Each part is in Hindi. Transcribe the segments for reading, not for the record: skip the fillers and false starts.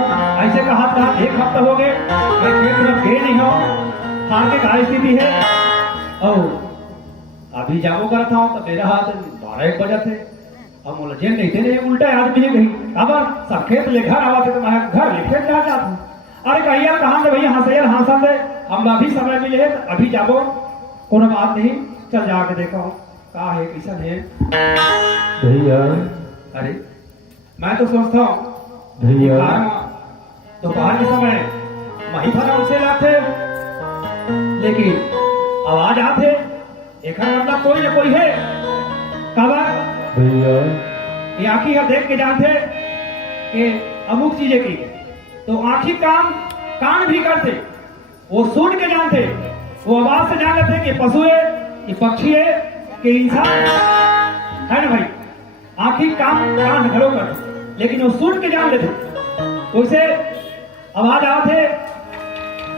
एक हफ्ता हो गए मैं खेत में गए नहीं हो आगे का स्थिति है और अभी जागो कर था तो मेरा हाथ 12-1 बजे थे अब बोला जेल नहीं थे उल्टा आदमी है कहीं अब सब खेत ले घर आवा थे तो मैं घर लेके जा जाता अरे कहिए कहाँ से भैया हंसे हंसा दे हम अभी समय मिले है तो अभी जाबो कोनो बात नहीं चल जाके देखो कहा है कैसा है भैया। अरे मैं तो सोचता हूँ भैया दोपहर के समय वही भरा उसे लाते लेकिन आवाज आते एक मतलब कोई न कोई है काबा भैया ये आंखी का देख के जानते कि अमुक चीजें की तो आंखी काम कान भी करते वो सुन के जानते वो आवाज से जान लेते कि पशु है कि पक्षी है कि इंसान है ना भाई आंखी काम कान घरों कर लेकिन वो सुन के जान लेते वैसे आवाज आते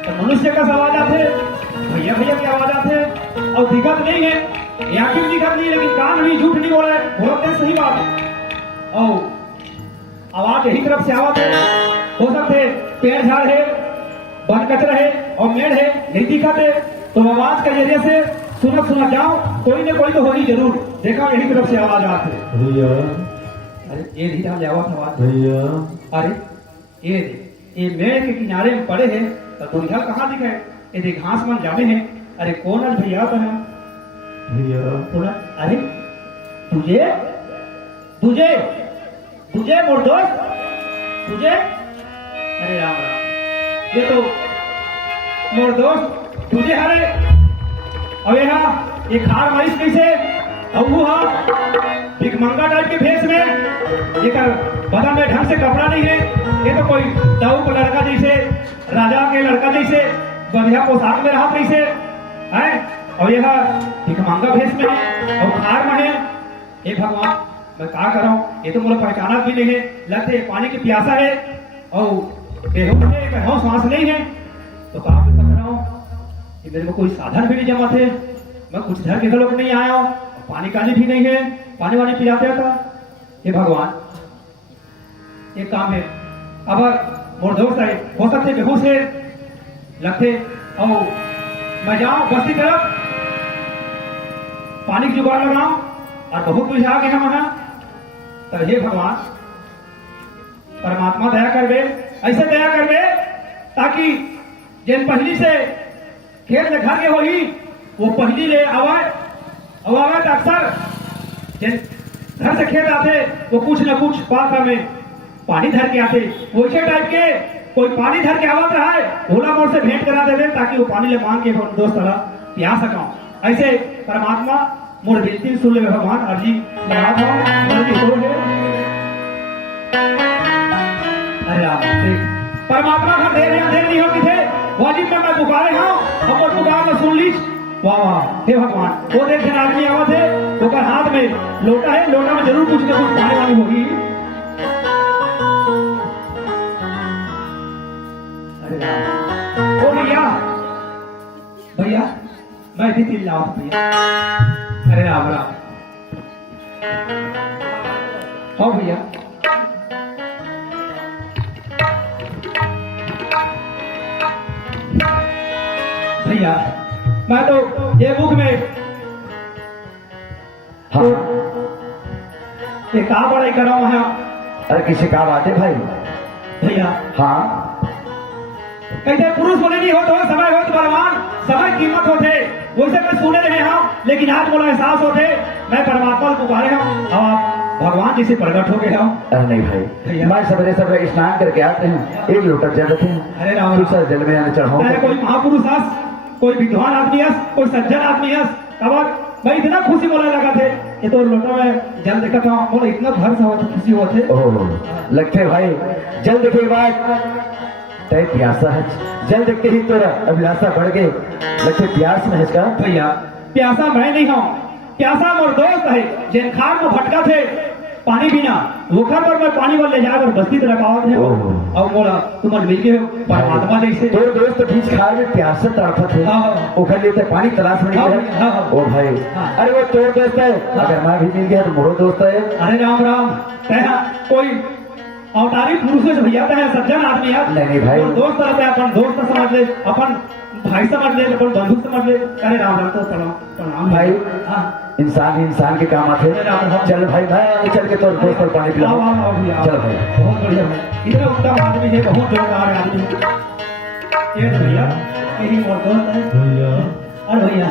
तो मनुष्य का आवाज आते भैया भैया की आवाज आते और दिक्कत नहीं है आंखें भी दिक्कत नहीं लेकिन कान भी झूठ नहीं बोल रहे बोलते सही बात है और आवाज यही तरफ से आवाज हो सकते पेड़ झाड़ है वन कचरा है और मेड़ है नहीं दिखाते तो आवाज के जरिए से सुना जाओ कोई न कोई तो होगी जरूर देखा यही तरफ से आवाज आते भैया। अरे ये धीरा ले आवाज आवाज भैया अरे ये मेड़ के किनारे में पड़े हैं तो दुनिया कहाँ दिखे ये घास मन जामे हैं अरे कौन है भैया तो है भैया। अरे तुझे तुझे तुझे मोर दोस्त तुझे अरे राम राम ये तो मोर दोस्त तुझे अरे अबे हाँ ये खार मारिस कैसे अब वो हाँ भिखमंगा टाइप के भेष में ये बदन में ढंग से कपड़ा नहीं है ये तो कोई दाऊ का लड़का जैसे राजा के लड़का जैसे बढ़िया पोशाक में रहा कैसे है और यह भिखमंगा भेष में और खार में है हे भगवान मैं क्या कर रहा हूँ ये तो मुझे पहचाना भी नहीं है लगते पानी की प्यासा है और बेहोश सांस नहीं है तो कहा कर रहा हूँ कि मेरे को कोई साधन भी नहीं जमा थे मैं कुछ धर के लोग नहीं आया हूँ पानी काली भी नहीं है पानी वानी पिलाते था हे भगवान ये काम है अब मोर दोस्त है हो सकते बेहोश है लगते और मैं जाऊँ बस्ती तरफ पानी की जुगाड़ लगाऊं और बहुत कुछ आ गया वहां तो हे भगवान परमात्मा दया कर दे ऐसे दया कर दे ताकि जिन पहली से खेत में घर के होगी वो पहली ले आवाज तो अक्सर जिन घर से खेत आते वो कुछ न कुछ पात्र में पानी धर के आते वैसे टाइप के कोई पानी धर के आवत रहा है भोला मोड़ से भेंट करा देते ताकि वो पानी ले मांग के दोस्त तरह पिया सका ऐसे परमात्मा मोर बिनती सुन ले भगवान अर्जी परमात्मा का देर नहीं होगी थे वाजिब में मैं पुकारे हूँ और पुकार में सुन लीज वाह वाह हे भगवान वो देख के आदमी आवा थे तो हाथ में लोटा है लोटा में जरूर कुछ न कुछ पानी वाली होगी ओ भैया भैया मैं भी तिल लाओ भैया अरे राम राम हाँ भैया भैया मैं तो ये बुक में हाँ ये कहा बड़ाई कर रहा हूँ अरे किसी काम आते भाई भैया हाँ कहते पुरुष बोले नहीं हो तो समय हो तो बलवान समय कीमत होते वैसे मैं सुने रहे हाँ लेकिन आज बोला एहसास होते मैं परमात्मा को पुकारे हूँ और भगवान जी से प्रकट हो गया हूँ अरे नहीं भाई मैं सवेरे सवेरे स्नान करके आते हैं एक लोटा जल रखे हैं अरे राम दूसरा जल में आने चढ़ाओ कोई महापुरुष हस कोई विद्वान आदमी हस कोई सज्जन आदमी हस अब मैं इतना खुशी बोलने लगा थे ये तो लोटा में जल देखा था और इतना भर सा होता खुशी होते ओह लगते भाई जल देखे के बाद तय प्यासा है जल देखते ही तोरा अभिलाषा बढ़ गई लगते प्यास में है इसका भैया प्यासा मैं नहीं हूँ प्यासा मोर दोस्त है जिन खान में भटका थे पानी पीना वोखर पर मैं पानी वाले ले जाकर बस्ती तो रखावत है ओह। और मोला तुम मिल गए हो परमात्मा जैसे दो दोस्त बीच खार में प्यासे तड़पत है हाँ। उखड़ लेते पानी तलाश में हाँ, निकले हाँ, हाँ। ओ भाई हाँ। अरे वो तोर दोस्त है अगर मैं भी मिल गया तो मोरो दोस्त है अरे राम राम तैया कोई अवतारी पुरुष से भैया तैया सज्जन आदमी है नहीं भाई। और दोस्त रहता है अपन दोस्त समझ ले अपन भाई समझ ले अपन बंधु समझ ले अरे राम राम तो प्रणाम भाई। हाँ इंसान ही इंसान के काम आते चल भाई मैं चल के तोर दोस्त पर पानी पिला आओ आओ आओ भैया चल भाई बहुत बढ़िया है इतना उत्तम आदमी है बहुत जोरदार आदमी है ये तो भैया यही और दोस्त है भैया अरे भैया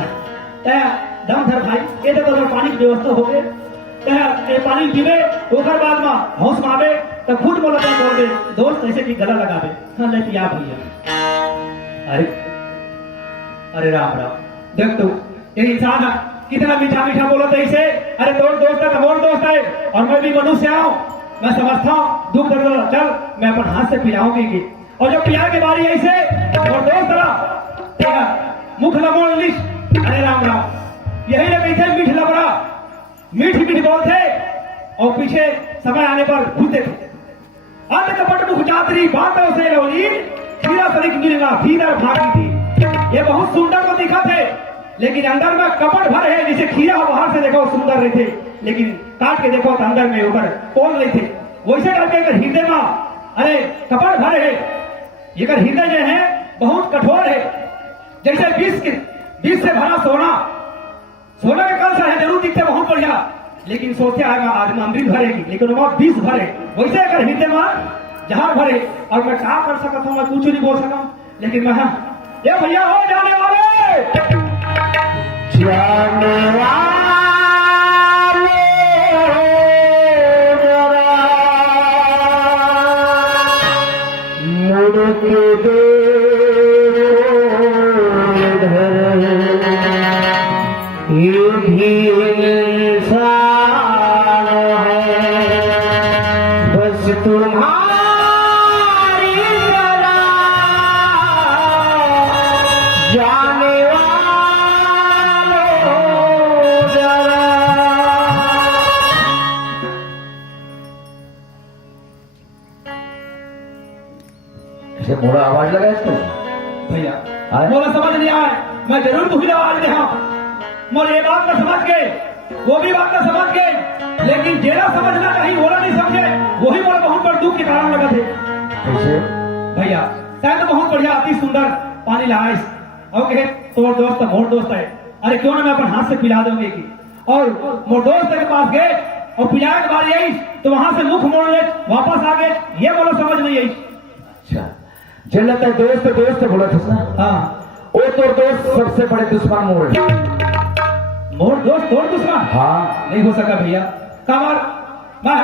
तैया दम धर भाई ये तो पानी की व्यवस्था हो गए तैया ये पानी पीवे ओकर बाद में होश में आवे तो खुद बोला तो बोल दे दोस्त ऐसे की गला लगावे हाँ ले पिया भैया अरे अरे राम राम देख तू ये इंसान है कितना मीठा मीठा बोला था इसे अरे तोर दोस्त है तो मोर दोस्त है और मैं भी मनुष्य हूँ मैं समझता हूँ दुख दर्द चल मैं अपन हाथ से पिलाऊंगी और जब पिया के बारी ऐसे और दोस्त रहा मुख लमोड़ लिश अरे राम राम यही लगे थे मीठ लबड़ा मीठ मीठ बोलते और पीछे समय आने पर घूमते थे अंत कपट मुख जात्री बातों से लोली खीरा सरिक मिलना खीरा भागी थी ये बहुत सुंदर को दिखा थे लेकिन अंदर में कपट भर है जिसे खीरा बाहर से देखो सुंदर रहे थे लेकिन काट के देखो तो अंदर में ऊपर तोड़ रहे थे वैसे करके हृदय में अरे कपट भर है ये हृदय जो है बहुत कठोर है जैसे विष से भरा सोना सोना के कल है जरूर दिखते बहुत बढ़िया लेकिन सोचते आएगा आज में अमृत भरेगी लेकिन वो 20 भरे वैसे अगर हृदय में जहां भरे और मैं क्या कर सकता हूँ मैं कुछ नहीं बोल सका लेकिन मैं ये भैया हो जाने वाले जाने वाले मुड़ के ये भी इंसान है बस तुम्हारी तरह जाने वालों जरा ऐसे मोड़ा आवाज लगा इसको भैया आए? मोला समझ नहीं आया मैं जरूर तुझे आवाज दे मोर ये बात का समझ गए वो भी बात का समझ गए लेकिन जेरा समझना चाहिए बोला नहीं समझे वही मोला बहुत बड़ा दुख के कारण लगा थे कैसे भैया शायद तो बहुत बढ़िया अति सुंदर पानी लाइस और कहे तोर दोस्त मोर दोस्त है अरे क्यों ना मैं अपन हाथ से पिला दूंगी की और मोर दोस्त के पास गए और पिलाने के बाद यही तो वहां से मुख मोड़ ले वापस आ गए ये बोलो समझ नहीं आई अच्छा जब लगता है दोस्त दोस्त बोला था ना हाँ वो तो दोस्त सबसे बड़े दुश्मन मोर मोर दोस्त तोर दुश्मन हाँ नहीं हो सका भैया कमर मैं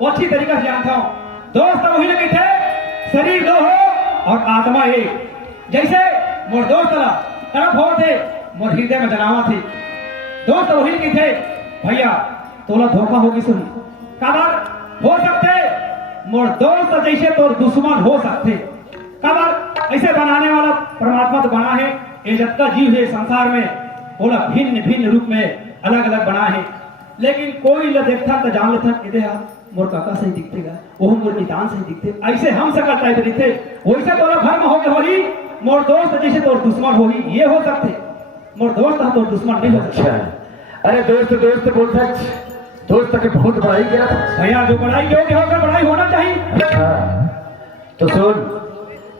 वो अच्छी तरीके से जानता हूँ दोस्त वही लगे थे शरीर दो हो और आत्मा एक जैसे मोर दोस्त तरफ हो थे मोर हृदय में जनावा थी दोस्त वही लगे थे भैया तोला धोखा होगी सुन कमर हो सकते मोर दोस्त जैसे तोर दुश्मन हो सकते कमर ऐसे बनाने वाला परमात्मा तो बना है ये जब का जीव है संसार में बोला भिन्न भिन्न रूप में अलग अलग बना है लेकिन कोई न देखता तो जान लेता कि मोर काका से ही दिखतेगा वो मोर निदान से ही दिखते ऐसे हम सकल टाइप दिखते वैसे तोरा घर में होके होही मोर दोस्त जैसे तोर दुश्मन होही ये हो सकते मोर दोस्त तोर दुश्मन नहीं हो सकता अच्छा अरे दोस्त दोस्त बोलता दोस्त की बहुत बड़ाई किया था भैया जो बड़ाई योग्य होकर बड़ाई होना चाहिए अच्छा तो सुन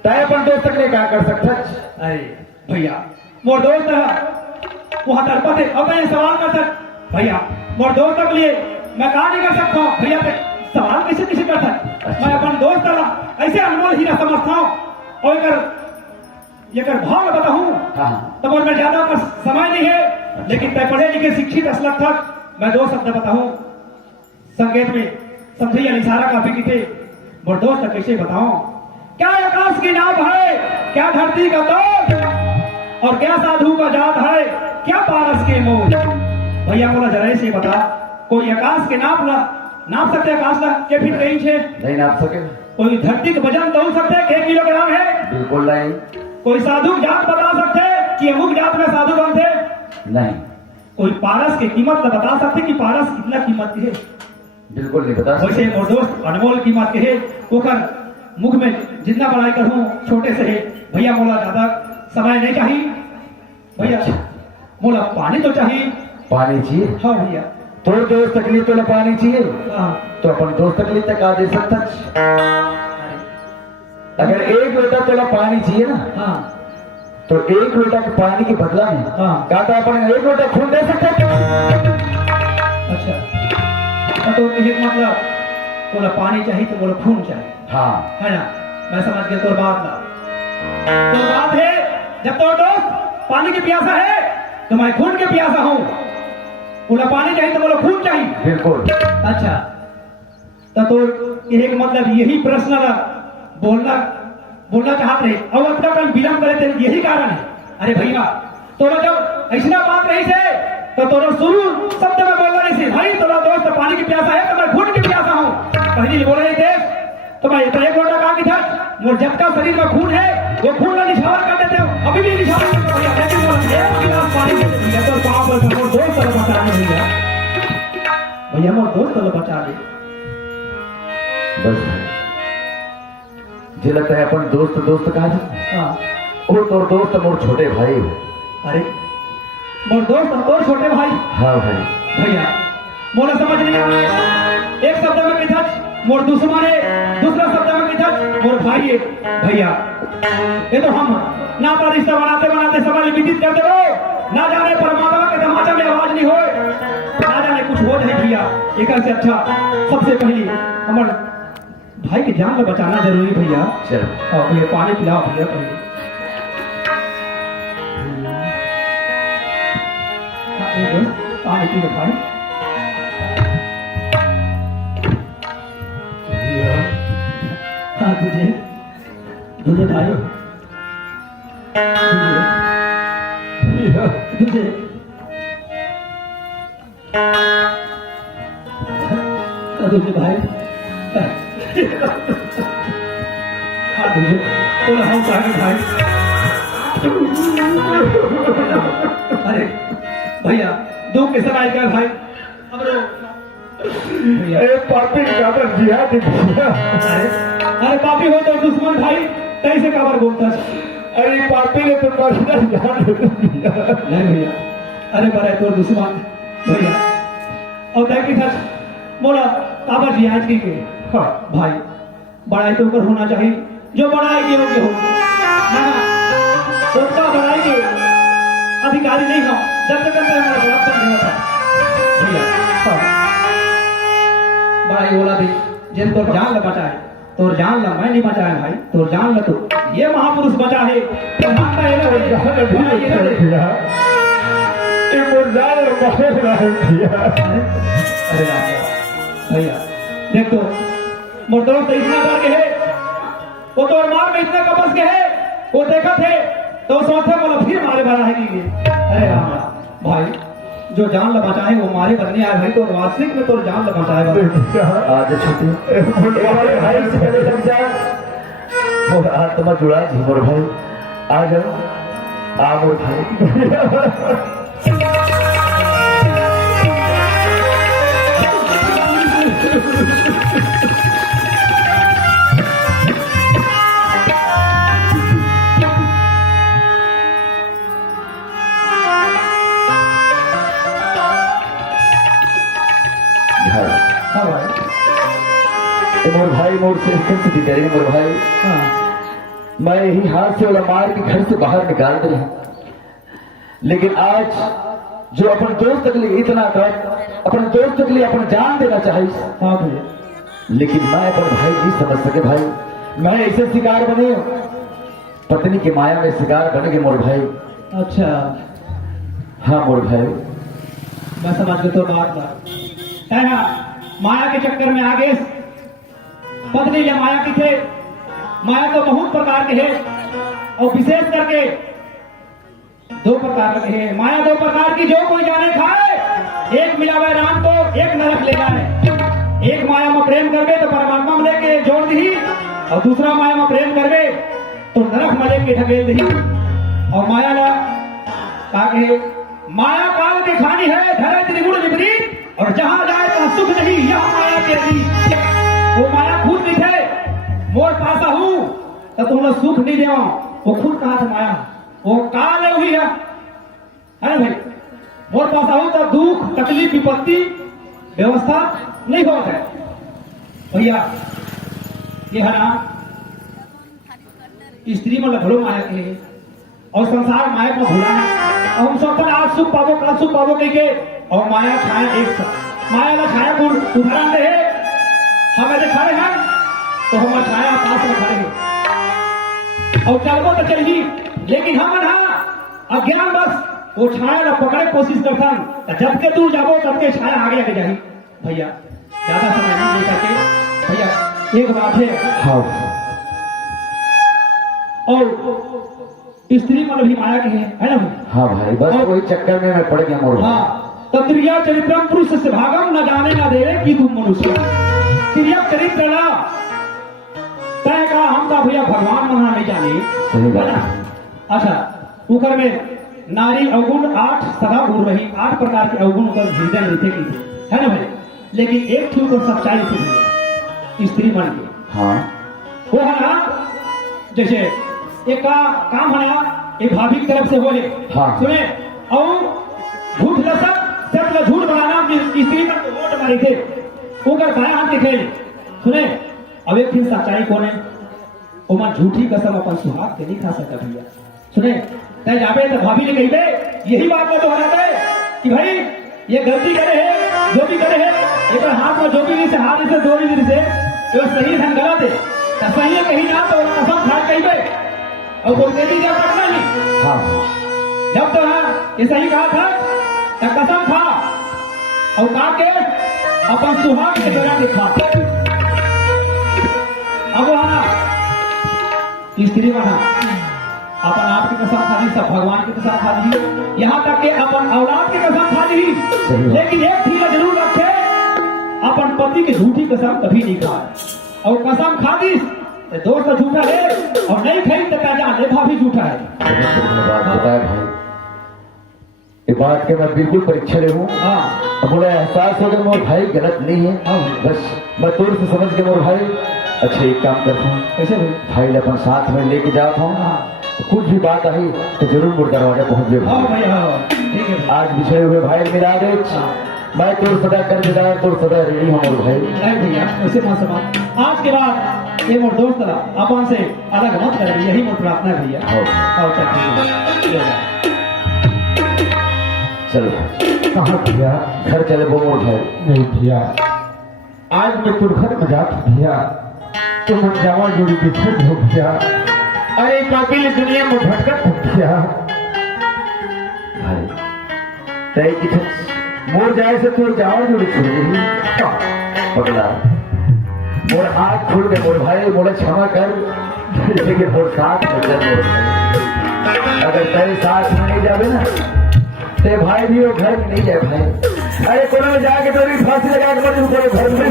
तय अपन दोस्त के लिए क्या कर सकता अरे भैया मोर दोस्त वहां तड़पा थे अब मैं सवाल कर सक भैया मोर दोस्त के लिए मैं कहा नहीं कर सकता हूँ भैया पे सवाल कैसे किसी करता है मैं अपन दोस्त ऐसे अनमोल हीरा समझता हूँ और ये भाव बताऊँ हाँ तब और मैं ज्यादा का समय नहीं है लेकिन तय पढ़े लिखे शिक्षित असलग तक मैं दो शब्द बताऊं संकेत में समझे या इशारा काफी की थे मोर दोस्त कैसे बताऊं क्या आकाश की नाव है क्या धरती का दौर और क्या साधु का जात है क्या पारस के मोल भैया बोला जरा से बता, कोई आकाश के नाप सकते आकाश का के फीट कहीं छे? नहीं नाप सके। कोई धरती का वजन तोल सकते के किलोग्राम है? बिल्कुल नहीं। कोई साधु जात बता सकते कि अमुक जात में साधु कौन थे? नहीं। कोई पारस की कीमत बता सकते कि पारस कितना कीमत की है? बिल्कुल नहीं बता वैसे मोर दोस्त अनमोल कीमत के है, ओकर मुख में जितना बड़ाई करूं छोटे से है। भैया मोला ज्यादा समय नहीं चाहिए भैया, मोला पानी तो चाहिए। पानी चाहिए? हाँ भैया। तो दोस्त तकलीफ तो पानी चाहिए, हाँ। तो अपन दोस्त तकलीफ तक आ दे सकता। अगर 1 लोटा तोला पानी चाहिए ना, हाँ, तो 1 लोटा के पानी के बदला में हाँ। क्या तो अपन 1 लोटा खून दे सकते। अच्छा, तो एक मतलब बोला पानी चाहिए तो बोला खून चाहिए, हाँ है ना? मैं समझ गया तोर बात ना। तो बात है जब तो दोस्त पानी की प्यासा है तो मैं खून के प्यासा हूँ। बोला पानी चाहिए तो बोला खून चाहिए। बिल्कुल। अच्छा, तो एक मतलब यही प्रश्न बोलना चाहते रहे और अपना कल विलंब करे थे, यही कारण है। अरे भैया तोरा जब ऐसा बात नहीं से तो तोरा शुरू शब्द में बोलना नहीं से, भाई तोरा दोस्त पानी की प्यासा है तो मैं खून की प्यासा हूँ। पहले बोले नहीं थे तो मैं तो 1 लोटा कहा कि था मोर जब का शरीर में खून है वो खून का निछावर कर देते हो, अभी भी निछावर करते हो भैया। लेकिन वो 1 गिलास पानी दे दिया तो पाप मोर दोस्त को बचा ले भैया, मोर दोस्त को बचा ले। बस जे लगता है अपन दोस्त कहा जाए। हाँ। वो तो दोस्त मोर छोटे भाई। अरे मोर दोस्त और छोटे भाई? हाँ भाई। भैया मोला समझ नहीं आया, एक शब्द में किधर मोर दुश्मन है, दूसरा शब्द में किधर मोर भाई है। भैया ये तो हम ना तो रिश्ता बनाते समय विदित करते रहो, ना जाने परमात्मा के समाचार में आवाज नहीं हो, ना जाने कुछ हो जाए भैया। एक से अच्छा सबसे पहले हमारे भाई की जान को बचाना जरूरी भैया। चल और भैया पानी पिलाओ भैया पहले। पानी पी लो भाई। हाँ तुझे भाई तुझे भाई भाई। अरे भैया दो के समय क्या भाई अरे पापी काबर जिया दे भैया। अरे पापी हो तो दुश्मन भाई कैसे काबर बोलता है? अरे पापी ने तो पर्सनल जान नहीं भैया, अरे बड़ा तो दुश्मन भैया और देखी था बोला काबर जी आज की के। हाँ भाई बड़ाई तो ऊपर होना चाहिए, जो बड़ाई के हो ना उसका बड़ाई के अधिकारी नहीं हो जब तक हमारा बराबर नहीं होता भैया। बड़ाई बोला भी जिन तो जान ल बचाए तो जान ला, मैं नहीं बचाया भाई तो जान ला, तो ये महापुरुष बचा है तो मानता है अरे भैया देख तो मोर दोस्त इतना करके है, वो तो मार में इतना कपस के है, वो देखा थे तो सोचे बोला फिर मारे बना है कि अरे राम भाई जो जान ल बचाए वो मारे बनने आए भाई, तो वास्तविक में तो जान ल बचाएगा। आज छुट्टी भाई से पहले लग जा और आज तुम्हारा जुड़ा जी मोर भाई आ जाओ आ मोर भाई। मोर भाई मोर से कैसे करेंगे मोर भाई। हाँ। मैं यही हाथ से वाला मार के घर से बाहर निकाल दे रहा, लेकिन आज जो अपने दोस्त के लिए इतना कर अपने दोस्त के लिए अपना जान देना चाहिए। हाँ भैया लेकिन मैं अपने भाई नहीं समझ सके भाई, मैं ऐसे शिकार बने पत्नी की माया में शिकार बन गए मोर भाई। अच्छा हाँ मोर भाई मैं समझ गया तो बात है ना, माया के चक्कर में आगे पत्नी या माया की थे। माया तो बहुत प्रकार के है और विशेष करके 2 प्रकार के है। माया 2 प्रकार की, जो कोई जाने खाए एक मिलावे राम को एक नरक ले जाए। एक माया में प्रेम करवे तो परमात्मा में लेके जोड़ दी, और दूसरा माया में प्रेम करवे तो नरक में लेके ढकेल दी। और माया ला ताकि माया काल की खानी है, धरे त्रिगुण विपरीत, और जहां जाए तो सुख नहीं, यह माया के दी। वो माया खुद दिखे, मोर पासा हूं तो तुमने सुख नहीं देवा, वो खुद कहा था माया, वो काल है वही है ना भाई। मोर पासा हूं तो दुख तकलीफ विपत्ति व्यवस्था नहीं होता है भैया। ये है ना स्त्री में लखड़ो माया के, और संसार माया को भूला है। और हम सब आज सुख पावो कल सुख पावो कह के, और माया छाया एक साथ माया ना छाया को उदाहरण दे। हम ऐसे खड़े हैं तो हमारा छाया पास में खड़े हैं, और चलबो तो चलिए, लेकिन हम ना अज्ञान बस वो छाया ना पकड़े कोशिश करता है। जब के दूर जाबो तब के छाया आगे आगे जाही भैया। ज्यादा समय नहीं ले करके भैया एक बात है। हाँ। और स्त्री मतलब भी माया की है ना भाई। हाँ भाई, बस वही चक्कर में मैं पड़ गया मोर। हाँ, तो क्रिया चरित्रम पुरुष से भागम न जाने न दे कि तुम मनुष्य। क्रिया चरित्र ना तय कहा हम तो भैया भगवान मना नहीं जाने है ना। अच्छा, ऊपर में नारी अवगुण 8 सदा गुण रही, 8 प्रकार के अवगुण ऊपर हृदय में थे है ना भाई। लेकिन एक थी ऊपर सच्चाई थी स्त्री मन की। हाँ, वो है ना जैसे एक का काम है ना, एक भाभी की तरफ से बोले। हाँ। सुने, और झूठ लसक सच झूठ बनाना स्त्री का वोट मारी थे, वो कर बाया हाथ दिखे। सुने, अब एक फिर सच्चाई कौन है, वो मैं झूठी कसम अपन सुहाग के नहीं खा सकता भैया। सुने, तय जावे तो भाभी ने कही दे, यही बात में दोहराता है कि भाई ये गलती करे है, जो भी करे है, एक हाथ में जो भी से हाथ से दो भी से तो सही ढंग गलत है, तो सही है कहीं ना तो कसम खा कही दे, और बोलते भी जब पड़ना नहीं। हाँ, जब तो ये सही कहा था तो कसम खा और खा के अपन सुहाग के जगह दिखा। अब वो है स्त्री बना अपन आप की कसम खा ली, सब भगवान की कसम खा ली, यहाँ तक के अपन औलाद की कसम खा ली। लेकिन एक चीज जरूर रखे, अपन पति की झूठी कसम कभी नहीं खाए, और कसम खा दी दोस्त तो झूठा है, और नहीं खाई तो क्या जान लेखा भी झूठा है। बात बताया भाई, ये बात के मैं बिल्कुल परीक्षा ले हूँ। हाँ, मुझे एहसास हो गया मोर भाई गलत नहीं है। हाँ। बस मैं तोर से समझ के मोर भाई अच्छा एक काम करता हूँ, कैसे भाई अपन साथ में लेके जाता हूँ। हाँ। कुछ भी बात आई तो जरूर मोर दरवाजा पहुँच जाए। हाँ भैया, हाँ ठीक है। आज बिछड़े हुए भाई मिला दे, मैं तोर सदा कर्जदार, तोर सदा ऋणी हूँ मोर भाई। नहीं भैया वैसे मत समझ, आज के बाद ये मोर दोस्त अपन से अलग मत कर, यही मोर प्रार्थना है भैया। हाँ। और क्या चल कहाँ भैया? घर चले वो मोर भाई। नहीं भैया, आज मैं तुरखत में जाता भैया, तो मन जावा जोड़ी बिछड़ हो भैया। अरे काबिल दुनिया में भटकत हो भैया। भाई तय किछ मोर जाए से तोर जावा जोड़ी छूट गई पगला। मोर हाथ खुल गए मोर भाई, मोरे क्षमा कर, लेकिन मोर साथ में चल मोर भाई। अगर तेरे साथ में नहीं जावे ना ते भाई भी वो घर में नहीं जाए भाई। अरे कोने में जाके तो फांसी लगा के मत ऊपर घर में।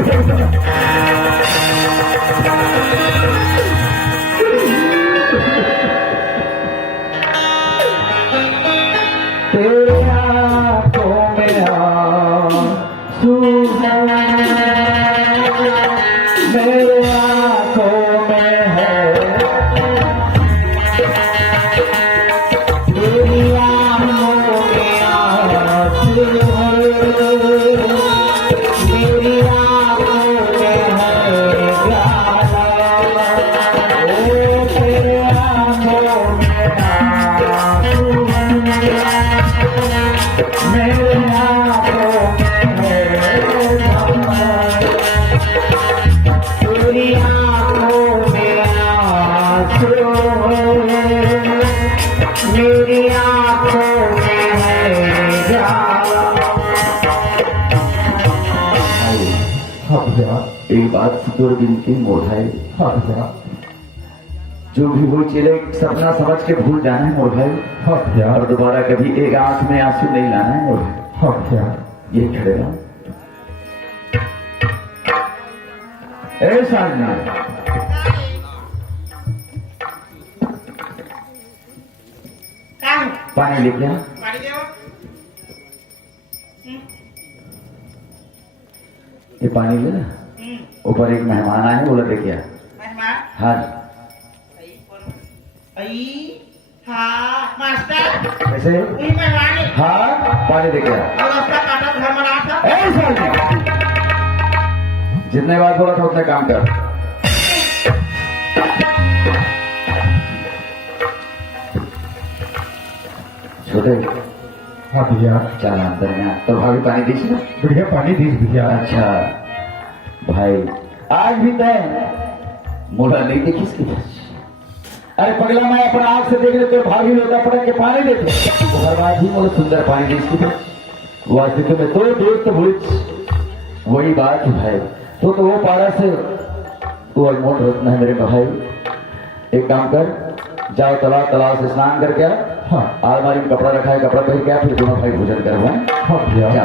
तेरे आंखों में आंसू है, मेरे आंखों में है, तेरी आंखों में आंसू है, मेरी आंखों में है प्याला। ओ तेरे आंखों में आंसू है, मेरे आंखों में है प्याला। तेरी आंखों में आंसू है, मेरी आंखों में है प्याला। हाँ भैया, एक बात से तोर विनती मोर भाई, हाँ भैया, जो भी हो चले सपना समझ के भूल जाना है मोर भाई, हाँ भैया, और दोबारा कभी एक आंख में आंसू नहीं लाना है मोर भाई। हाँ भैया। ये खड़े रहो। ए साजना, काम पानी लेके आ। पाणी देव ये पानी ले ना। ऊपर एक मेहमान आए, बोला लेके आ। मेहमान हाँ आई कोण आई हा मास्टर कैसे? तुम्ही मेहमान आहे हाँ पानी लेके आ। और रस्ता काटा घर में रहा था ए साजना, जितने बार बोला था उतने काम कर। छोटे हाँ भैया, चल अंदर में आ। तो भाभी पानी दीजिए ना। बढ़िया पानी दीज भैया। अच्छा भाई, आज भी तय मोड़ा नहीं देखी इसकी बस। अरे पगला, मैं अपना आंख से देख ले तो भाभी लोटा पड़ा के पानी देते बर्बाद ही मोला सुंदर पानी दी इसकी बस। वास्तव में तो दोस्त भूल वही बात है भाई। तो वो पारा से तू अनमोल रत्न है मेरे भाई। एक काम कर, जाओ तालाब से स्नान करके आ। हाँ अलमारी में कपड़ा रखा है, कपड़ा पहन के आ, फिर दोनों भाई भोजन करवाएं। हाँ भैया। क्या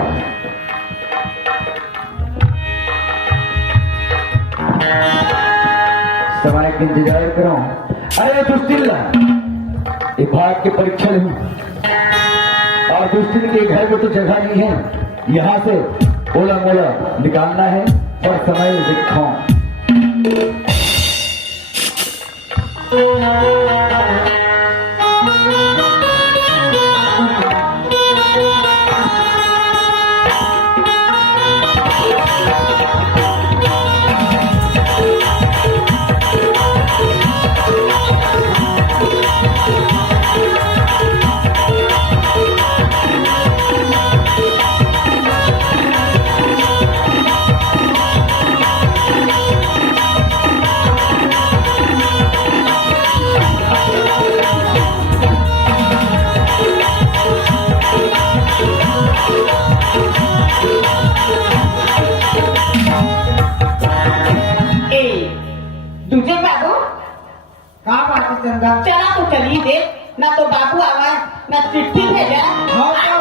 समय की इंतजार करो। अरे दुष्टिल, ये भाग के परीक्षा नहीं, और दुष्टिल के घर में तो जगह नहीं है। यहाँ से ओला मोला निकालना है, और समय देखो। तुझे बाबू का बात है चंदा? चला तो चली दे ना, तो बाबू आवा ना चिट्ठी भेजा। हाँ हाँ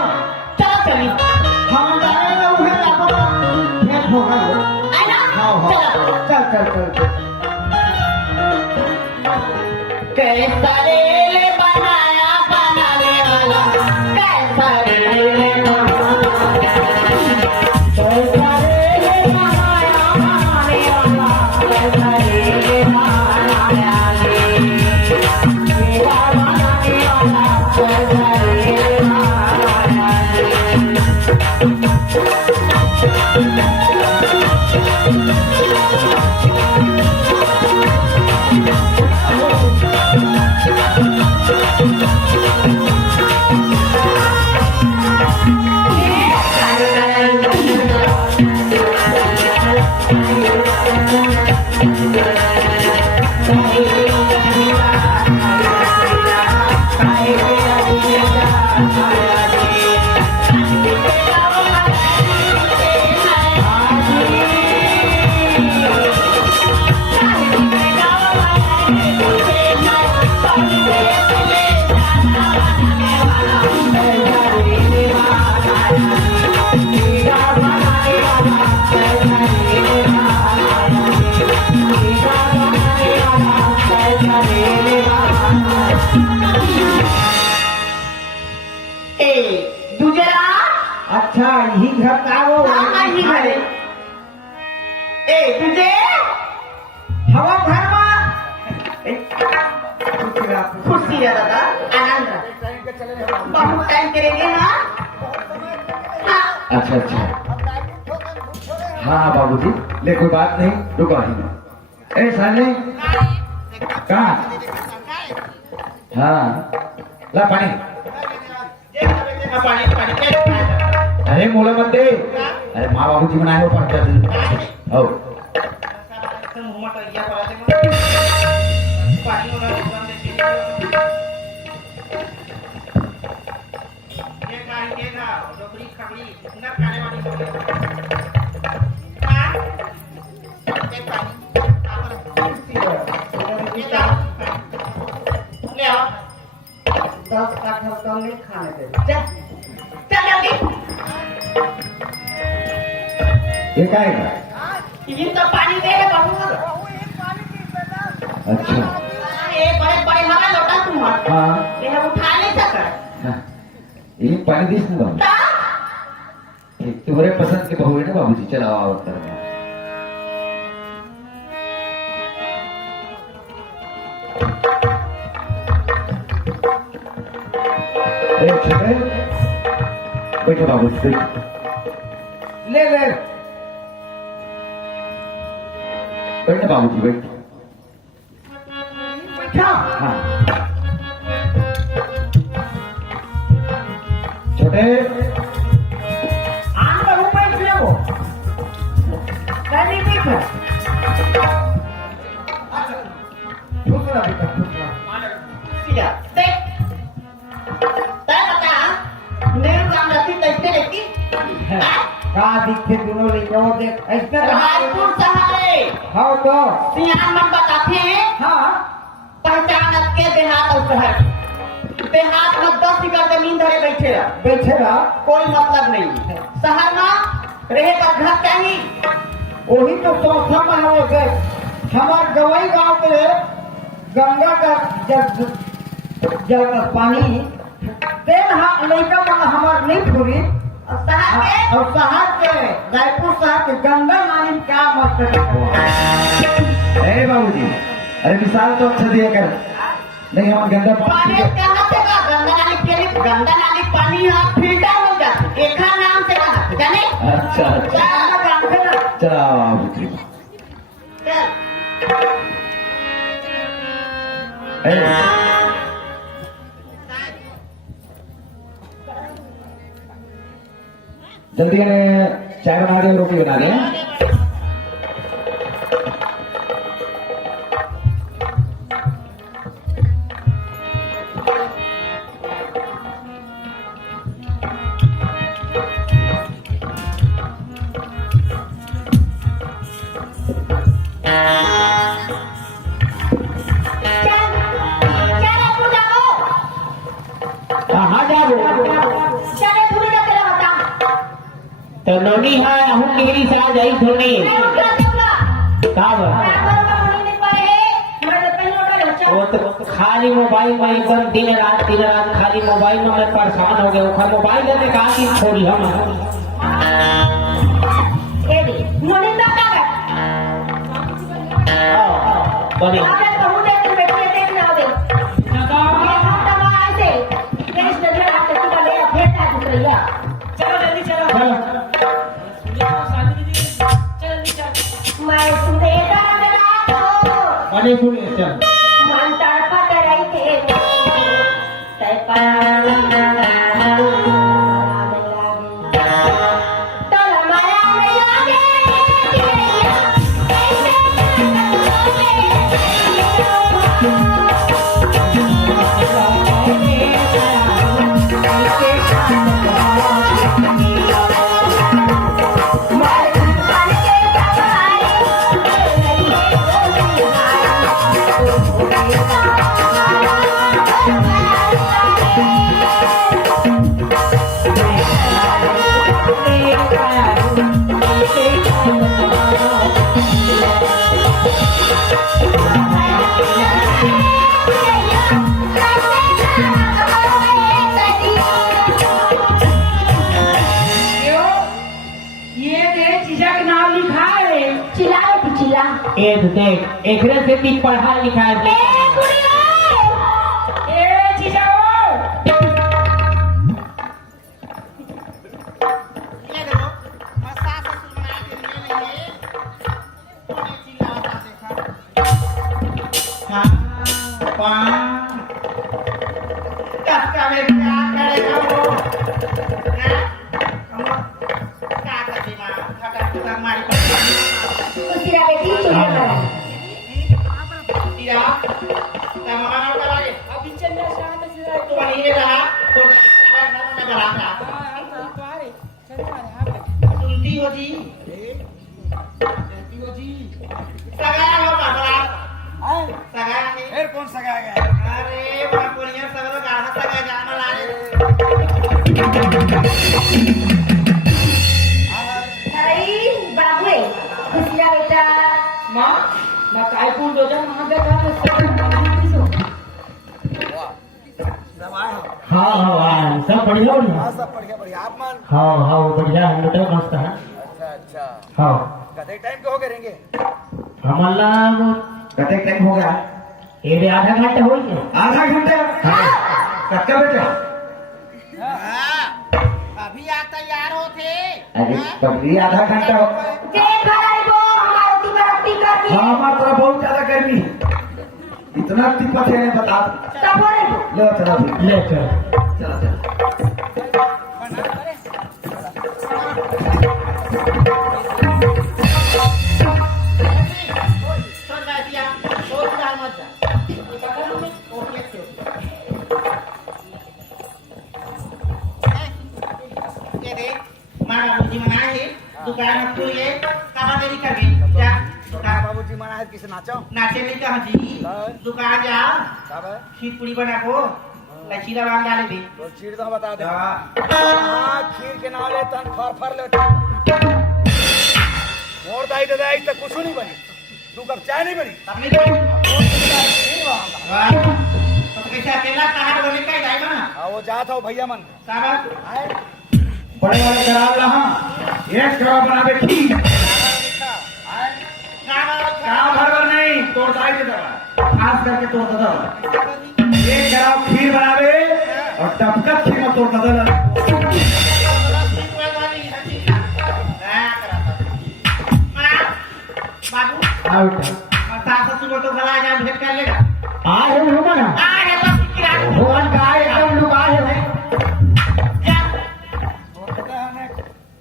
चलो चली हम जाने ना उहे जाको भेंट हो गए। आई ना हाँ हाँ चलो चल चल चल। कैसा रेल बनाया बनाने वाला, कैसा रेल बनाया, कैसा रेल बनाया बनाने वाला, कैसा रेल बनाया मेरा बनाने वाला, कैसा रेल अच्छा यही घर का वो तुझे हवा घर में खुशी रहा दादा, आनंद रहा, बहुत टाइम करेंगे हाँ। हाँ अच्छा अच्छा, हाँ हाँ बाबूजी, ले कोई बात नहीं, रुको ही। ए साले कहाँ? हाँ ला पानी। पानी पानी अरे मोला मत दे। अरे माँ बाबूजी बनाए हो पढ़ते हो। दस काठा कम नहीं खाने दे। चल जल्दी ये काय का ये तो पानी दे है बाबू अच्छा ये बड़े बड़े हवा लोटा तुम हाँ ये उठा नहीं सका हाँ. ये पानी दीस ना बाबू तुम्हारे पसंद के बहू है ना बाबूजी चला आओ कर छोटे बैठो बाबूजी बैठो ले ले बैठो बाबूजी बैठो बैठा हाँ छोटे आन का ऊपर ले वो नहीं बैठा दूसरा बेटा दूसरा क्या देख तय बता नेहरू काम रखी कैसे लेती का दिखे दोनों लेके वो देख ऐसे रायपुर सहारे हाँ तो सियान मन बताते हैं हाँ पहचान के देहात और शहर देहात में 10 एकड़ जमीन धरे बैठे रहा बैठेगा कोई मतलब नहीं शहर में रहे का घर चाहिए वही तो चौथा में हो गए हमारे गवई गांव में गंगा का जल का पानी तेल लड़का मन हमार नहीं पूरी और शहर के और शहर के रायपुर शहर के गंगा नाली क्या मस्त अरे बाबूजी अरे मिसाल तो अच्छा दिया कर नहीं हम गंदा पानी पानी कहाँ से का गंगा नाली के लिए गंगा नाली पानी यहाँ फिल्टर हो जाता एक नाम से कहा जाने अच्छा अच्छा चला बाबूजी चल जल्दी चाय बना के रोटी बना दें कहाँ जा रहे तो नोनी है हम डिग्री से आ जाई थोड़ी कब वो तो खाली मोबाइल में एकदम दिन रात खाली मोबाइल में मैं परेशान हो गया हूँ मोबाइल लेने कहा कि छोड़ी हम बने चलो जल्दी चलो मैं तुम्हें बने सुनिए चल एक देख एकरे से भी पढ़ा लिखा है कौन सगा गया अरे बापुनिया सगरो गाढ़ा सगा जाना लाए भाई माँ मैं काय पूल दो जा वहां देखा तो हाँ सब बढ़िया बढ़िया सब बढ़िया बढ़िया आप मान हाँ बढ़िया है तो मस्त है अच्छा हाँ कते टाइम के हो गए रहेंगे हमारा कते टाइम हो गया ये भी आधा घंटा हो गया आधा घंटा कब बेटा अभी आ तैयार हो थे अरे कभी आधा घंटा हो हाँ हमारे तरफ बहुत ज्यादा गर्मी इतना तिब्बत है बता लो चला ले चल चला चला छोड़ बैठिया छोड़ डाल मत जा पकड़ में ओके ये देख मारा मुझे मना है दुकान में तू ये कहाँ देरी कर गई क्या दुकान बाबूजी मना है किसे नाचो नाचे नहीं कहाँ जी दुकान जा कब है खीर पूरी बना को लचीला बांध डाले दे तो चीड़ तो बता दे हाँ। खीर के नाले तन फर ले मोर दाई दे दाई तक कुछ नहीं बनी तू कब चाय नहीं बनी अपनी तो तो कैसे अकेला कहाँ बोले का जाएगा ना हाँ वो जाता हो भैया मन साहब आए बड़े बड़े शराब रहा एक शराब बना दे खीर शराब भर नहीं तोड़ दाई दे दवा खास करके तोड़ दवा एक शराब खीर बनावे और टपका खीर में तोड़ दवा बाबू आउट सास ससुर तो गला जा भेंट कर लेगा आज हम लोग ना आ रे बस किराया भगवान का आए हम लोग आए हैं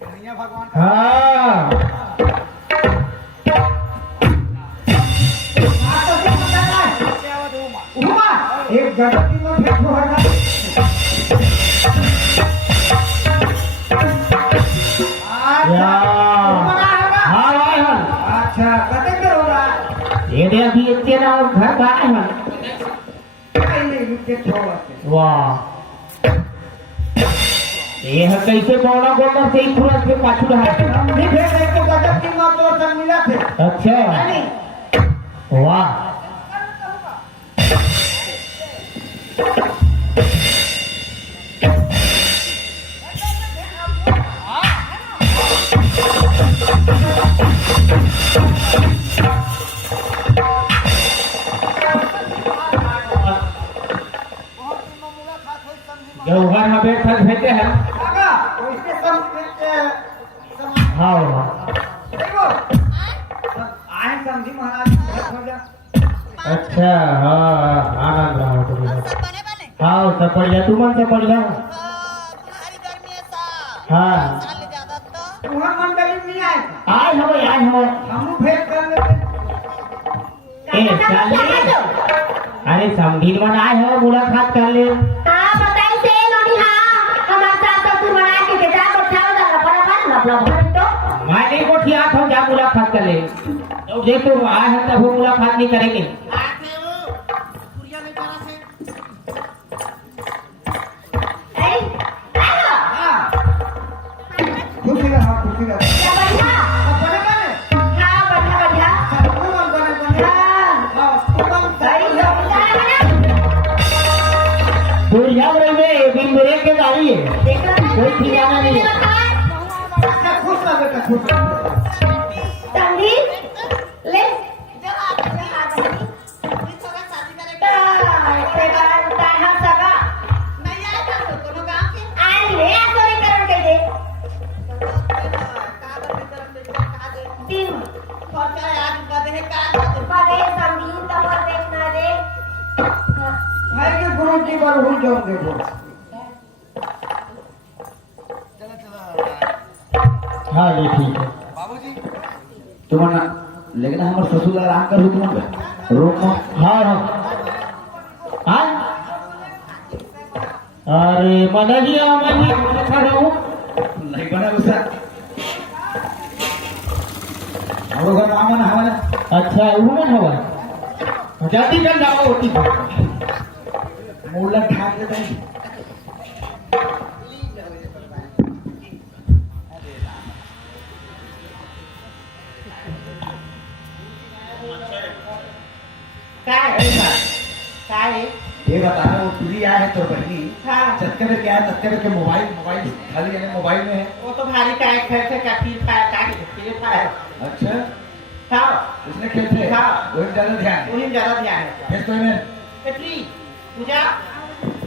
कन्हैया भगवान का हाँ एक जगत की में भेंट हो रहा अच्छा कते कर होगा ये दे अभी इतने ना घर का है नहीं रुके छोड़ वाह ये है कैसे कौना गोला से ही पूरा के पाछू रहा नहीं भेज एक तो गजब की मौत और सब मिला थे अच्छा वाह जौहर में बैठक भेजे हैं हाँ आए समझी महाराज अच्छा हाँ आनंद रहा तुम्हें हाँ सब बढ़िया तुम सब बढ़िया हाँ वहाँ मंडली नहीं आए आज हम हम भेंट कर लेते ए चल अरे समझी मन आए हो मुलाकात कर ले मैं नहीं को ठीक हम जा मुलाकात कर ले जब देखो आए हैं तब वो मुलाकात नहीं करेंगे खुशी रहा खुशी रहा दूर याद रहे एक मेरे के गाड़ी है कोई ठिकाना नहीं है खुश रहा बेटा खुश गुरु जी पर हुई जाओगे हाँ ये ठीक है बाबूजी तुम्हारा लेकिन हमारे ससुर आराम कर तुम्हारा रोक हाँ हाँ हाँ अरे मना जी खड़ा हूँ नहीं बना गुस्सा हम लोग आमन हमारा अच्छा वो हवा जाती कर जाओ होती मूला ठाक देता है काय है काय है ये बता वो तुझी आया है तो बहनी हाँ चक्कर में क्या है चक्कर के मोबाइल खाली है मोबाइल में है। वो तो भारी काय खेलते का फ्री फायर का फ्री फायर अच्छा हाँ उसने खेलते हाँ। वही ज्यादा ध्यान है। उन्हें ज्यादा ध्यान है फिर तो इन्हें पेट्री पूजा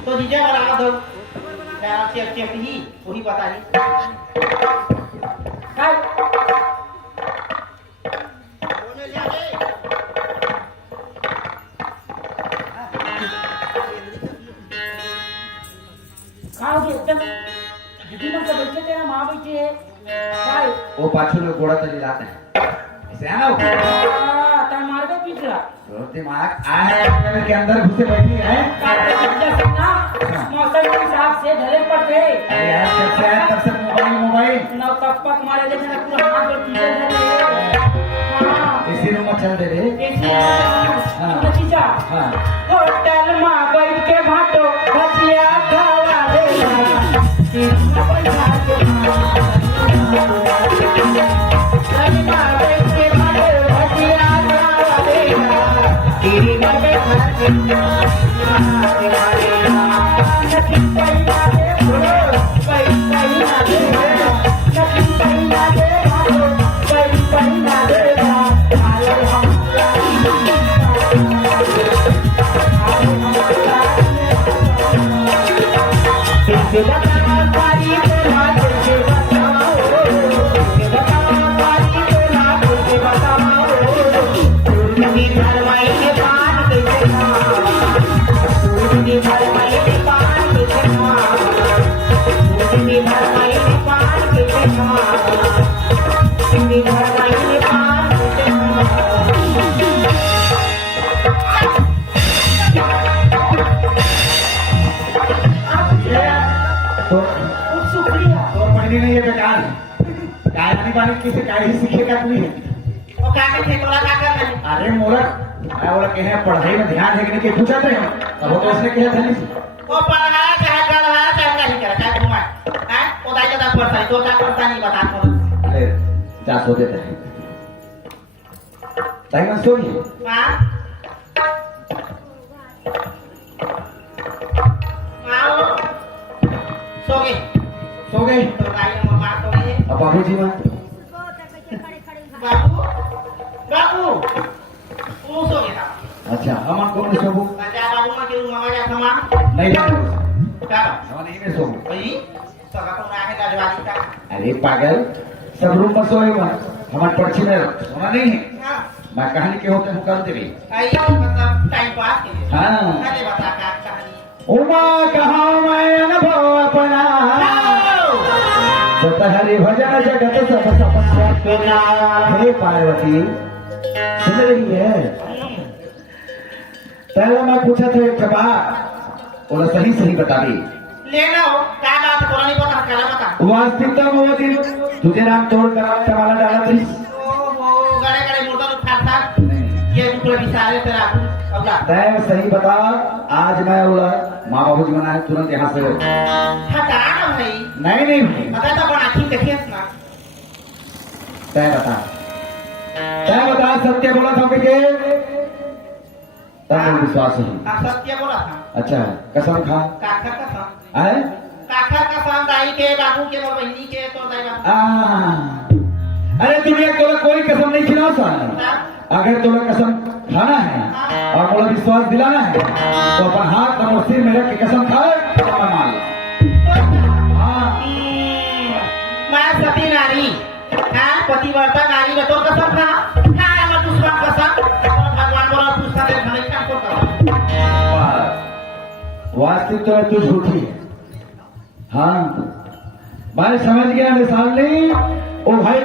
तो डीजे वाला दो जरा चेक ही वही बता रही काय बोले ले रे खाओगे एकदम दीदी मन का बच्चे तेरा माँ बैठे है काय वो पाछू में घोड़ा चली जाते हैं ऐसे आना तार मार दे पिछला तो दिमाग आया के अंदर घुसे बैठी है। जैसे ना मौसम के हिसाब से ढले पड़ते अरे यार जब से आया तब से मोबाइल मोबाइल नौ पक पक मारे जैसे ना पूरा हाथ और पीछे धरे हाँ इसी रूम में चल दे रे। कैसे हाँ चीजा हाँ होटल में बैठ के भाटो भजिया खावा देना पैसा के बैठ के भाटो भजिया खावा देना तेरी मगे घर के तो पढ़नी नहीं है बेकार काय पानी किसे काय ही सीखेगा तू वो क्या करते तोला क्या कर रहे अरे मोरक मैं बोला कहे पढ़ाई में ध्यान है कि नहीं के पूछा थे हम तब वो तो उसने कहा था नहीं वो पढ़ना चाहे नहीं करा चाहे घुमा हैं वो दाई का पढ़ता है तो क्या पढ़ता नहीं बता को अरे जा सो देते हैं टाइम सो ही मां मां सो गए तो दाई ने मां सो गई अब बाबू जी में बाबू बाबू वो सो गया अच्छा हम कौन सोबू राजा बाबू में क्यों मामा जा समा नहीं जाओ क्या हम नहीं में सोबू भाई सगा को ना है राजवाड़ी का अरे पागल सब रूम में सोए हुआ हमारे पर्ची में सोना नहीं है हां मैं कहानी के होते हैं कर देवी आई मतलब टाइम पास के लिए हाँ अरे बता क्या कहानी उमा कहा मैं अनुभव अपना सत हरि भजन जगत सब सपना हे पार्वती सुन रही है पहले मैं पूछा था एक बात बोला सही सही बता दी लेना हो क्या बात बोला नहीं पता क्या बता वास्तविकता में वो दिन तुझे नाम तोड़ कर वाला डाला थी ओहो गड़े गड़े मुर्दा उठाता ये टुकड़े बिसारे तेरा अगला तय सही बता आज मैं बोला माँ बाबू जी मना तुरंत यहाँ से हटा ना भाई नहीं नहीं भाई बता तो बना ठीक है ना तय बता सत्य बोला था के तब मुझे विश्वास है हाँ सत्य बोला था अच्छा कसम खा काखा कसम है काखा कसम दाई के बाबू के और बहनी के तो दाई बाबू अरे तुमने कोई कसम नहीं खिलाओ सा अगर तुम्हें कसम खाना है और बोला विश्वास दिलाना है तो अपन हाथ और सिर में रख के कसम खाओ मान लो हाँ मैं सती नारी हाँ पतिव्रता नारी में तो कसम खा हाँ मैं दूसरा कसम भगवान बोला दूसरा दे खाने का को कर वास्तविक तो तू झूठी है हाँ मैं समझ गया मिसाल नहीं ओ भाई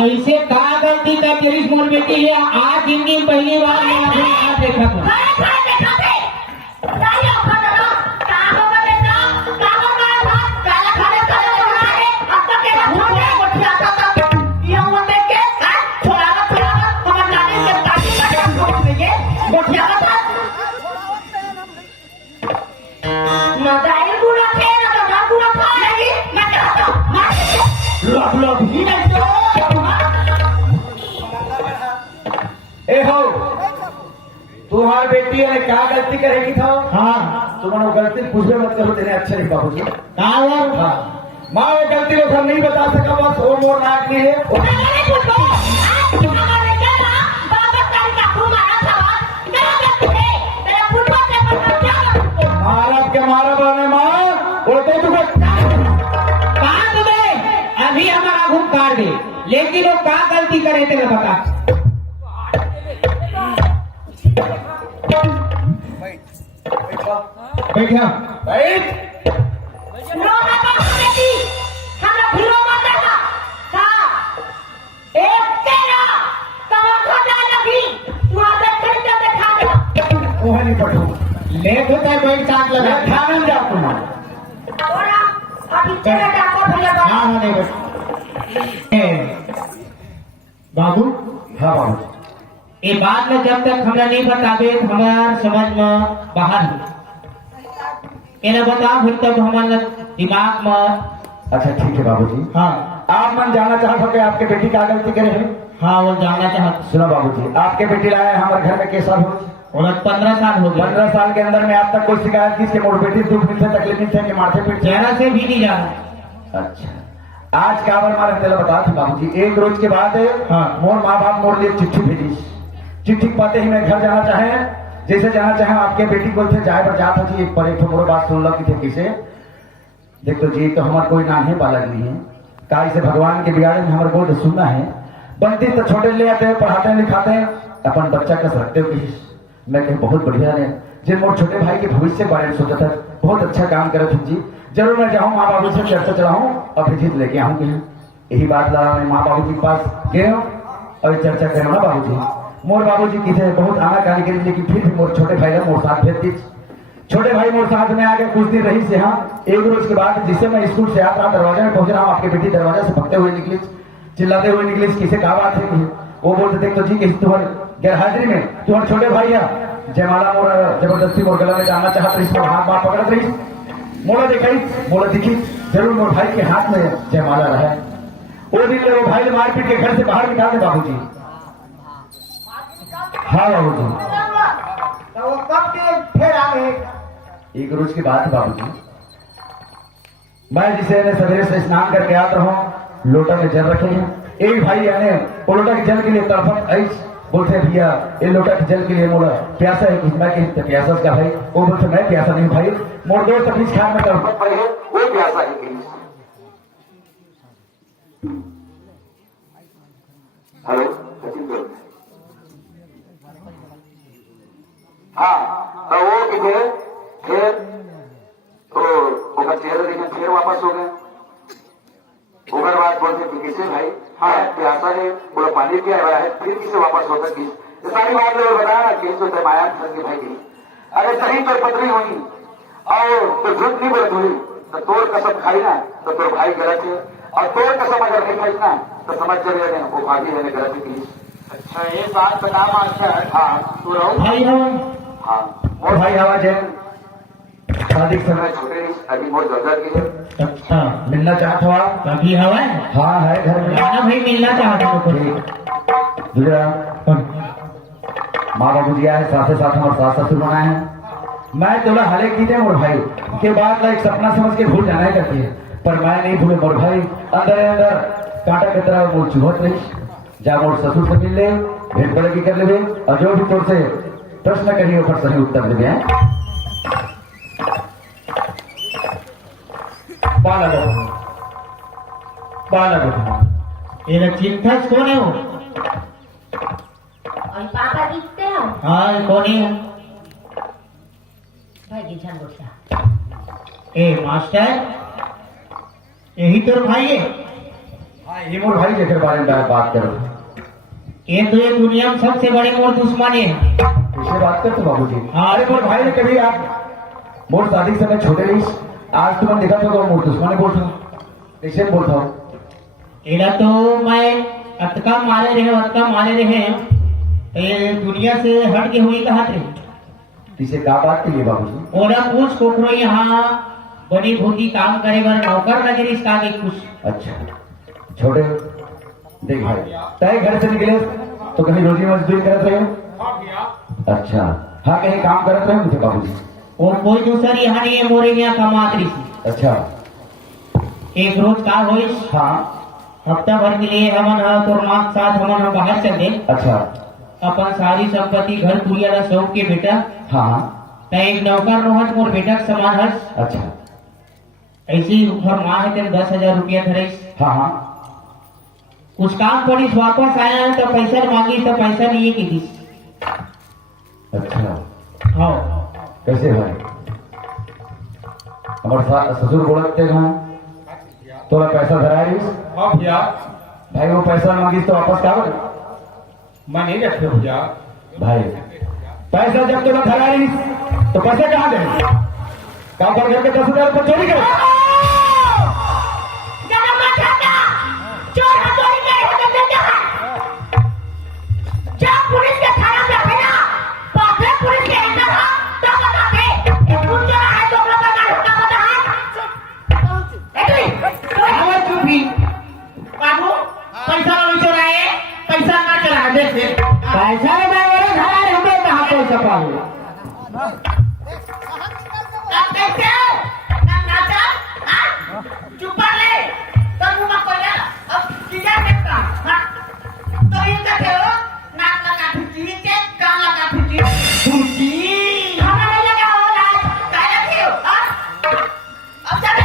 ऐसे का गलती का तेरी मोर बेटी है आज जिंदगी में पहली बार मैं अपने आप देखा था ए हो तुम्हार बेटी ने क्या गलती करेगी था हाँ तुम्हारा गलती पूछे मत करो तेरे अच्छे नहीं बाबू जी कहा हुआ हाँ माँ वो गलती को सब नहीं बता सका बस वो मोर नाक में है मारा के मारा बने माँ बोलते तुम्हें कहा तुम्हें अभी हमारा घूम काट दे लेकिन वो क्या गलती करे थे बता बैठा बैठ वहाँ नहीं पढ़ो ले होता है बैठ साथ लगा ध्यान जाओ तुम्हारा हाँ हाँ नहीं बैठ बाबू हाँ बाबू ये बात में जब तक हमरा नहीं बताबे हमार समझ में बाहर हो इन्हें बता फिर तब हमारे दिमाग में अच्छा ठीक है बाबू जी हाँ आप मन जानना चाहते हो कि आपके बेटी क्या गलती करे है हाँ वो जानना चाहता सुनो बाबू जी आपके बेटी लाए हमारे घर में कैसा हो और 15 साल हो गए 15 साल के अंदर में आप तक कोई शिकायत की मोर बेटी दुख नहीं थे तकलीफ नहीं थे कि माथे पीट चेहरा से भी नहीं जाना अच्छा आज का बार मारे तेरा बता थी बाबू जी एक रोज के बाद हाँ। मोर माँ बाप मोर लिए चिट्ठी भेजी चिट्ठी पाते ही मैं घर जाना चाहे जैसे जाना चाहे आपके बेटी को थे जाए पर जाता थी एक पर एक मोर बात सुन लो कि थे किसे देख तो जी तो हमारा कोई नाम है बालक नहीं है का इसे भगवान के बिगाड़े में हमारे को सुनना है बनती तो छोटे ले आते हैं पढ़ाते हैं लिखाते हैं अपन बच्चा कस रखते हो किसी मैं कहीं बहुत बढ़िया है जिन मोर छोटे भाई के भविष्य के बारे में सोचा था बहुत अच्छा काम करे थे जी जरूर मैं जाऊँ माँ बाबू से चर्चा चलाऊँ और फिर जीत लेके आऊँ यही बात लगा मैं माँ बाबू जी के पास गए और चर्चा करूँ ना बाबू जी मोर बाबू जी की थे बहुत आना कानी करी लेकिन फिर भी मोर छोटे भाई ने मोर साथ भेजती छोटे भाई मोर साथ में आके कुछ दिन रही से हाँ एक रोज के बाद जिससे मैं स्कूल से आता दरवाजे में पहुंच रहा हूँ आपकी बेटी दरवाजा से भगते हुए निकली चिल्लाते हुए निकली किसे कहा बात है वो बोलते देख तो जी किसी तुम्हारे गैर हाजिरी में तुम्हारे छोटे भाई है जयमाला मोर जबरदस्ती मोर गला में डालना चाहत रही मोर हाथ बात पकड़त रही मोड़ा दिखाई मोड़ा दिखी जरूर मोर भाई के हाथ में जयमाला रहा वो दिन वो भाई ने मारपीट के घर से बाहर निकाल दे बाबू जी हाँ बाबू जी तो वो कब के फिर आ गए एक रोज की बात है बाबू जी मैं जिसे सवेरे से स्नान करके आता हूँ लोटा में जल रखे हैं एक भाई यानी वो लोटा के जल के लिए तड़पत ऐस बोलते भैया ये लोटा के जल के लिए मोड़ा प्यासा है मैं कहीं प्यासा क्या भाई वो बोलते मैं प्यासा नहीं भाई मोर दोस्त अपनी खान में तड़पत पड़े है वो प्यासा है हेलो हाँ तो वो किधर फिर तो चेहरे देखे फिर वापस हो गए उगर बात बोलते किसे भाई हाँ प्यासा है बोला पानी पिया हुआ है फिर किसे वापस होता कि सारी बात लोग बताया केस होता है माया के भाई की अरे सही तो पत्री हुई और तो झूठ नहीं बोलत हुई तो तोर कसम खाई ना तो तोर भाई गलत है और तोर कसम अगर नहीं खाई ना तो समझ चले वो भागी है गलत है अच्छा ये बात बता मास्टर हाँ तू रहो भाई हो हाँ मोर भाई हवा जैन शादी के समय छोटे नहीं अभी मोर जरूरत की है अच्छा मिलना चाहता हो आप कभी हवा हाँ है घर में खाना भाई मिलना चाहता हूँ दूसरा माँ बाबू जी आए साथ साथ हमारे सास ससुर बनाए हैं मैं तोला हाले की थे मोर भाई के बाद एक सपना समझ के भूल जाना करती है पर मैं नहीं भूले मोर भाई अंदर अंदर कांटा की तरह मोर चुहत नहीं जा मोर ससुर से मिल ले भेंट पड़े की कर ले और जो भी तोर से प्रश्न करिए पर सही उत्तर दे बालक ये चिंता कौन है वो और पापा दिखते हो हाँ ये कौन है भाई गिछन बोलता ए मास्टर यही तो भाई है हाँ ये मोर भाई जेकर बारे में बात करो। ये तो ये दुनिया में सबसे बड़े मोर दुश्मन है। किससे बात करते बाबूजी? हाँ। अरे मोर भाई ने कभी आप मोर शादी से मैं छोटे रही, आज तुम्हें देखा तो मोर दुश्मन बोलता हूँ, कैसे बोलता हूँ? एला तो मैं अतका मारे रहे ये दुनिया से हट के हुई कहा थे। किसे का बात के लिए बाबूजी? ओरा कुछ कोकरो यहाँ बड़ी भूती काम करे बर नौकर लगे इसका के कुछ। अच्छा छोटे देख भाई, तय घर से निकले तो कहीं रोजी मजदूरी करत रहे? अच्छा हाँ, कहीं काम करत रहे मुझे बाबूजी? और कोई दूसरी यहाँ नहीं है, मोरे यहाँ कमात रही थी। अच्छा एक रोज का होई हाँ हफ्ता भर के लिए हमन तोर माँ के साथ हमन बाहर चल गए। अच्छा अपन सारी संपत्ति घर पुरिया ला सौंप के बेटा हाँ हाँ तय एक नौकर रोहत मोर बेटा के समान हस। अच्छा ऐसे ही घर माँ है तेन 10,000 रुपया धरेस। हाँ हाँ कुछ काम पड़ीस वापस आया तो पैसा मांगी तो पैसा नहीं की दिस। अच्छा हाँ कैसे भाई? हमारे ससुर बोलते हैं तोरा पैसा धराइस? हाँ भैया, भाई वो पैसा मांगिस तो वापस क्या बोले? मैं नहीं रखे भैया। भाई पैसा जब तोरा धराइस तो पैसे कहाँ गए? काम पर घर के 10,000 रुपये चोरी करे? बाबू पैसा नहीं चुराए, पैसा ना चला दे फिर। पैसा हमें कहाँ पैसा पाओ? अब कैसे नाचा? चुप कर ले, तब मुँह खोल ले। अब किधर देखता? तो ये क्या करो? नाक लगा फिटी के, कान लगा फिटी। फिटी? हमें नहीं लगा हो ना? क्या लगे हो? अब चले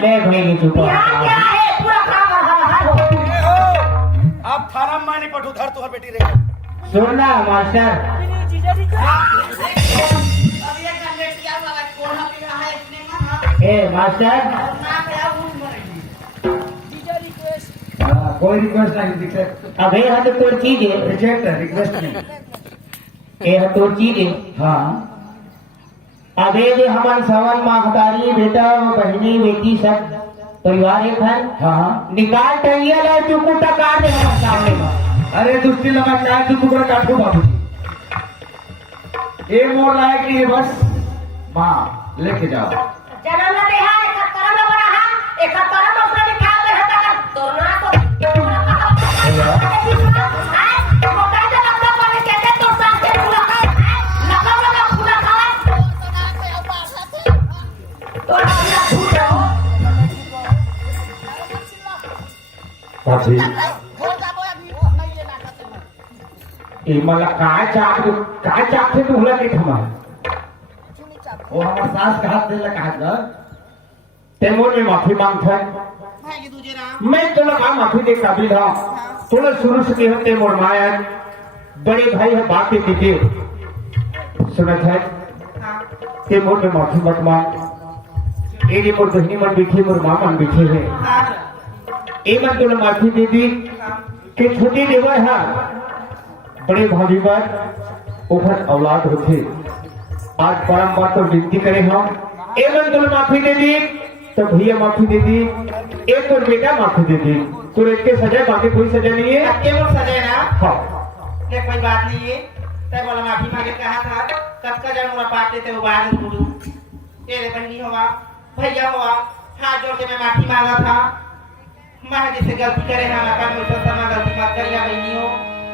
ले भाई चुप आप थाना में माने पठू धर तुहर बेटी रे। सुनना मास्टर। अब ये गंडेटिया वाला कोढ़ा भी रहा है इसने मत। ए मास्टर ना क्या उठ मरेगी। कोई रिक्वेस्ट नहीं दिखे। अबे यहाँ तो तोर चीज है। रिजेक्ट है, रिक्वेस्ट नहीं। ये तोर चीज है। हाँ अबे जो हमारे सवन महतारी बेटा बहनी बेटी सब परिवार एक है। हाँ निकाल टंगिया ला चुकुटा काट दे हमारे सामने में। अरे दुष्टी लगा क्या तू टुकड़ा काटो बाबूजी? ये मोर लायक नहीं है, बस माँ लेके जाओ। जन्म न देहा एक तरह न बना एक तरह तो उसने निकाल दे हटा तो ना तो मोटा से लगता पानी कहते तो साथ से पूरा लगा पूरा तो ना छूट रहो। बाबूजी ये मला काय चाक से तू हुला के थमा? वो हमारे सास का हाथ दे लगा है। तेमोर में माफी मांगता है। भाई तुझे राम मैं तो लगा माफी दे काबिल हूँ। थोड़ा शुरू से होते मोर माया बड़े भाई है बात दीजिए सुनत है। ते मोर में माफी मत मांग। ये मोर बहनी मन बैठी मोर माँ मन बैठे है। ये मन तो माफी दे दी कि छोटी देवर है बड़े भाभी बार ओखर औलाद होते। आज बारम्बार तो विनती करे हम ए मन तो माफी दे दी तो भैया माफी दे दी, एक तो बेटा माफी दे दी। तो इसके सजा बाकी कोई सजा नहीं है। अब केवल सजा ना हाँ ये कोई बात नहीं है। तय बोला माफी मांगे कहा था कब का जन्म पाप देते हो बाहर गुरु तेरे बहनी हुआ भैया हुआ हाथ जोड़ के मैं माफी मांगा था। मैं जैसे गलती करे ना मैं मुझसे समा गलती मत करिया बहनी हो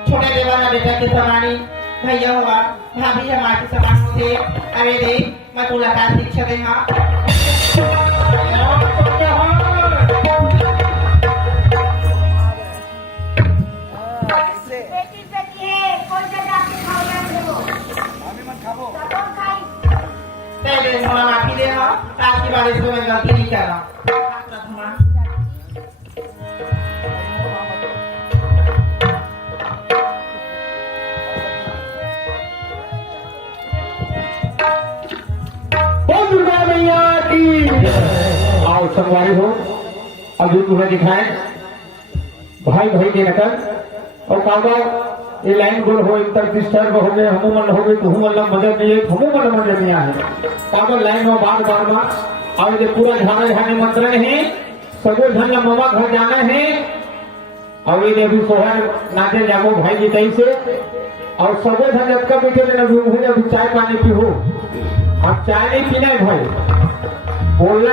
छोटे देवा ना बेटा के समानी भैया हुआ भाभी हमारे समान थे। अरे दे मैं तुला का शिक्षा दे हाँ बेटी बेटी है कोई जगह के खाओ ना दो हमें मत खाओ सब खाई तेरे मोला माफी दे हाँ आज की बार इसको मैं गलती नहीं कर रहा। आओ संगवारी हो, अभी तुम्हें दिखाए भाई भाई के नकर और काबा ये लाइन गोल हो इंटर डिस्टर्ब हो गए हमू मन हो गए तो हम मन मदद दिए हमू मन मदद नहीं आए काबा लाइन में बार बार में और ये पूरा झाने झाने मंत्र है सगो धन मामा घर जाना है और ये अभी सोहर नाचे जागो भाई जी तई से और सगो धन जब का बैठे अभी चाय पानी पी हो और चाय नहीं पीना है भाई बोलना